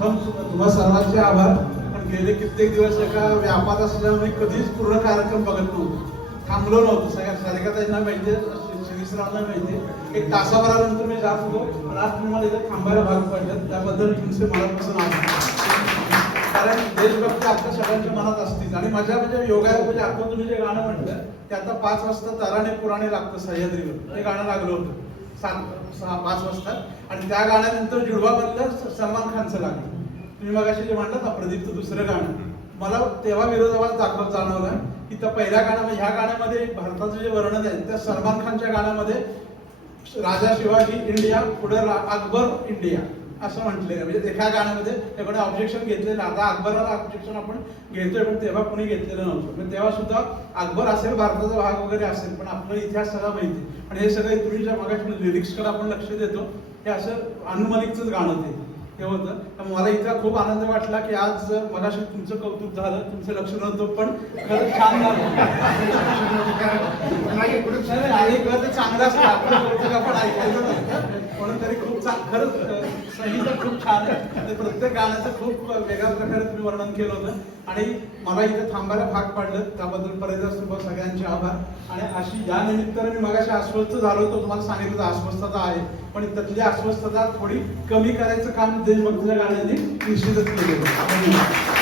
प्रथम तुम्हा सर्वांचे आभार. पण गेले कित्येक दिवस एका व्यापात असल्यामुळे कधीच पूर्ण कार्यक्रम बघत नव्हतो, थांबलो नव्हतो. सारिकाताईंना माहिती, श्रीसरावांना माहिती, एक तासाभरानंतर मी जात होतो. पण आज तुम्हाला इथे थांबायला भाग पडलं, त्याबद्दल तुमचे मनापासून आभार. कारण देशभक्ती आपल्या सगळ्यांच्या मनात असतील. आणि माझ्या म्हणजे योगायोग म्हणजे आता तुम्ही जे गाणं म्हटलं ते आता 5 वाजता ताराने पुराणे लागतं सह्याद्रीवर, ते गाणं लागलं होतं 5 वाजता. आणि त्या गाण्यानंतर जुडवा बदलं सलमान खानचं लागलं. तुम्ही मगाशी जे म्हणलं ना प्रदीपचं दुसरं गाणं, मला तेव्हा विरोधाभास जाणवला की त्या पहिल्या गाण्यामध्ये, ह्या गाण्यामध्ये भारताचं जे वर्णन आहे त्या सलमान खानच्या गाण्यामध्ये राजा शिवाजी इंडिया पुढे अकबर इंडिया असं म्हटलेलं. म्हणजे एका गाण्यामध्ये त्याकडे ऑब्जेक्शन घेतलेलं. आता अकबराला ऑब्जेक्शन आपण घेतोय, पण तेव्हा कोणी घेतलेलं नव्हतं. पण तेव्हा सुद्धा अकबर असेल, भारताचा भाग वगैरे असेल, पण आपला इतिहास सगळा माहिती. आणि हे सगळे तुम्ही ज्या मगाशी लिरिक्सकडे आपण लक्ष देतो, हे असं अनुमानिकच गाणं ते होतं. तर मला इतका खूप आनंद वाटला की आज मगाशी तुमचं कौतुक झालं, तुमचं लक्ष नव्हतं, पण खरंच छान झालं. चांगलं असतं, आपलं कौतुक आपण ऐकायचं नसतं. म्हणून तरी खूप खरंच संगीत खूप छान आहे. ते प्रत्येक गाण्याचं खूप वेगळ्या प्रकारे तुम्ही वर्णन केलं होतं. आणि मला इथे थांबायला भाग पाडलं, त्याबद्दल परत सगळ्यांचे आभार. आणि अशी या निमित्ताने मी मगाशी अस्वस्थ झालो होतो, तुम्हाला सांगितलं अस्वस्थता आहे, पण त्यातली अस्वस्थता थोडी कमी करायचं काम देशभक्तीच्या गाण्यांनी निश्चितच केलेलं.